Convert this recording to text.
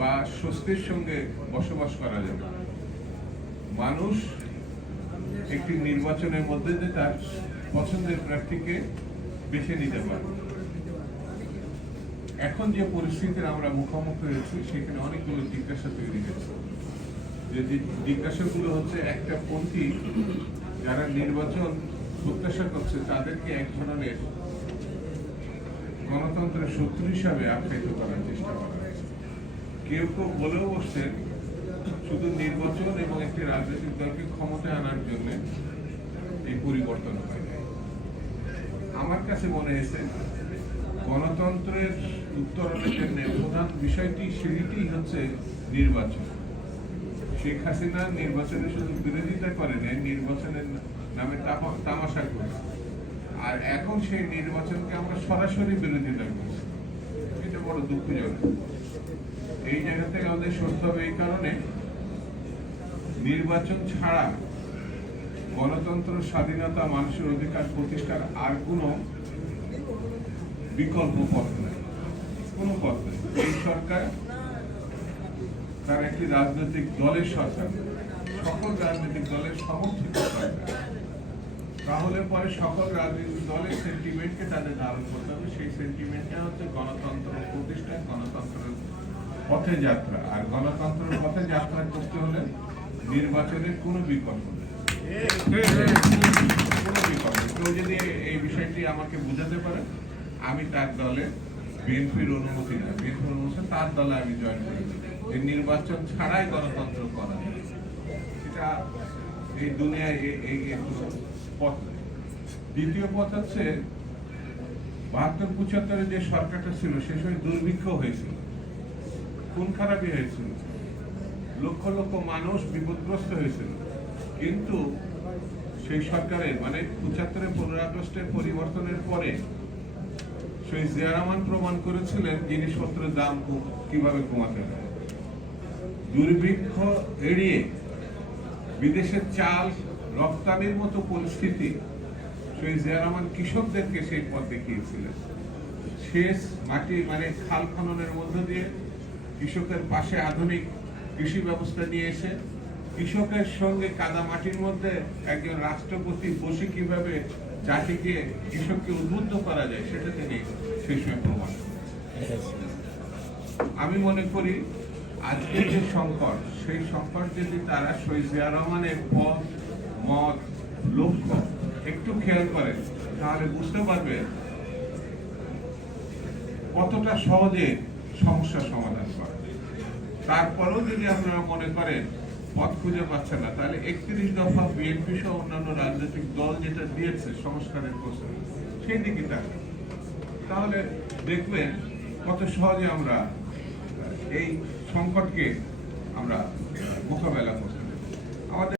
বা স্বস্তির সঙ্গে বসবাস করা যাবে মানুষ একটি নির্বাচনের মধ্যে দিয়ে তার পছন্দের প্রার্থীকে বেছে নিতে পারে। এখন যে পরিস্থিতির আমরা মুখোমুখি হয়েছি, সেখানে অনেকগুলো জিজ্ঞাসা তৈরি হয়েছে। যে জিজ্ঞাসাগুলো হচ্ছে একটা পন্থী যারা নির্বাচন প্রত্যাশা করছে, তাদেরকে এক ধরনের গণতন্ত্রের শত্রু হিসাবে আখ্যায়িত করার চেষ্টা করা কেউ কেউ বলেও বসছেন শুধু নির্বাচন এবং একটি রাজনৈতিক দলকে ক্ষমতায় আনার জন্য এই পরিবর্তন হয় আমার কাছে মনে হয়েছে, গণতন্ত্রের উত্তরণের জন্য প্রধান বিষয়টি সেটি হচ্ছে নির্বাচন। শেখ হাসিনা নির্বাচনে শুধু বিরোধিতা করেন নির্বাচনের নামে তামাশা করে আর এখন সেই নির্বাচনকে আমরা সরাসরি বিরোধিতা করছি। এটা বড় দুঃখজনক। এই জায়গা থেকে আমাদের সরতে হবে এই কারণে নির্বাচন ছাড়া গণতন্ত্র, স্বাধীনতা, মানুষের অধিকার প্রতিষ্ঠার আর কোনো বিকল্প পথ নেই। কোনো পথ নেই। এই সরকার তার একটি রাজনৈতিক দলের সরকার, সকল রাজনৈতিক দলের সমর্থিত সরকার। তাহলে পরে সকল রাজনৈতিক দলের সেন্টিমেন্টকে তাদের ধারণ করতে হবে। সেই সেন্টিমেন্টটা হচ্ছে গণতন্ত্র প্রতিষ্ঠা গণতন্ত্রের পথে যাত্রা, আর গণতন্ত্রের পথে যাত্রা করতে হলে নির্বাচনের কোনো বিকল্প নেই। কেউ যদি এই বিষয়টি আমাকে পারে, আমি তার দলে বিএনপির অনুমতি না। বিএনপির অনুমতি তার দলে আমি জয়েন করি নির্বাচন ছাড়াই গণতন্ত্র করা। এটা এই দুনিয়ায় এই পথ দ্বিতীয় পথ হচ্ছে বাহাত্তর পঁচাত্তরে যে সরকারটা ছিল, সে সময় দুর্ভিক্ষ হয়েছিল। খুন খারাপই হয়েছিল। লক্ষ লক্ষ মানুষ বিপদগ্রস্ত হয়েছিল। কিন্তু সেই সরকারের মানে পঁচাত্তরের, পনেরো আগস্টের পরিবর্তনের পরে সেই জিয়া রহমান প্রমাণ করেছিলেন জিনিসপত্রের দাম কীভাবে কমাতে হয়। দুর্ভিক্ষ এড়িয়ে বিদেশের চাল, রপ্তানির মতো পরিস্থিতি সেই জিয়া রহমান কৃষকদেরকে সেই পথ দেখিয়েছিলেন। শেষ মাটি মানে খাল খননের মধ্য দিয়ে কৃষকের পাশে আধুনিক কৃষি ব্যবস্থা নিয়ে এসে কৃষকের সঙ্গে কাদা মাটির মধ্যে একজন রাষ্ট্রপতি বসে কীভাবে জাতিকে, কৃষককে উদ্বুদ্ধ করা যায় সেটা তিনি সেই সময় প্রমাণ আমি মনে করি আজকের যে সংকট, সেই সংকট যদি তারা শহীদ জিয়া রহমানের পথ, মত, লক্ষ্য একটু খেয়াল করে তাহলে বুঝতে পারবে কতটা সহজে সমস্যার সমাধান করা তারপরেও যদি আপনারা মনে করেন পথ খুঁজে পাচ্ছেন না, তাহলে একত্রিশ দফা বিএনপি সহ অন্যান্য রাজনৈতিক দল যেটা দিয়েছে সংস্কারের প্রশ্ন সেই দিকে তাকান তাহলে দেখবেন কত সহজে আমরা এই সংকটকে আমরা মোকাবেলা করতে। আমাদের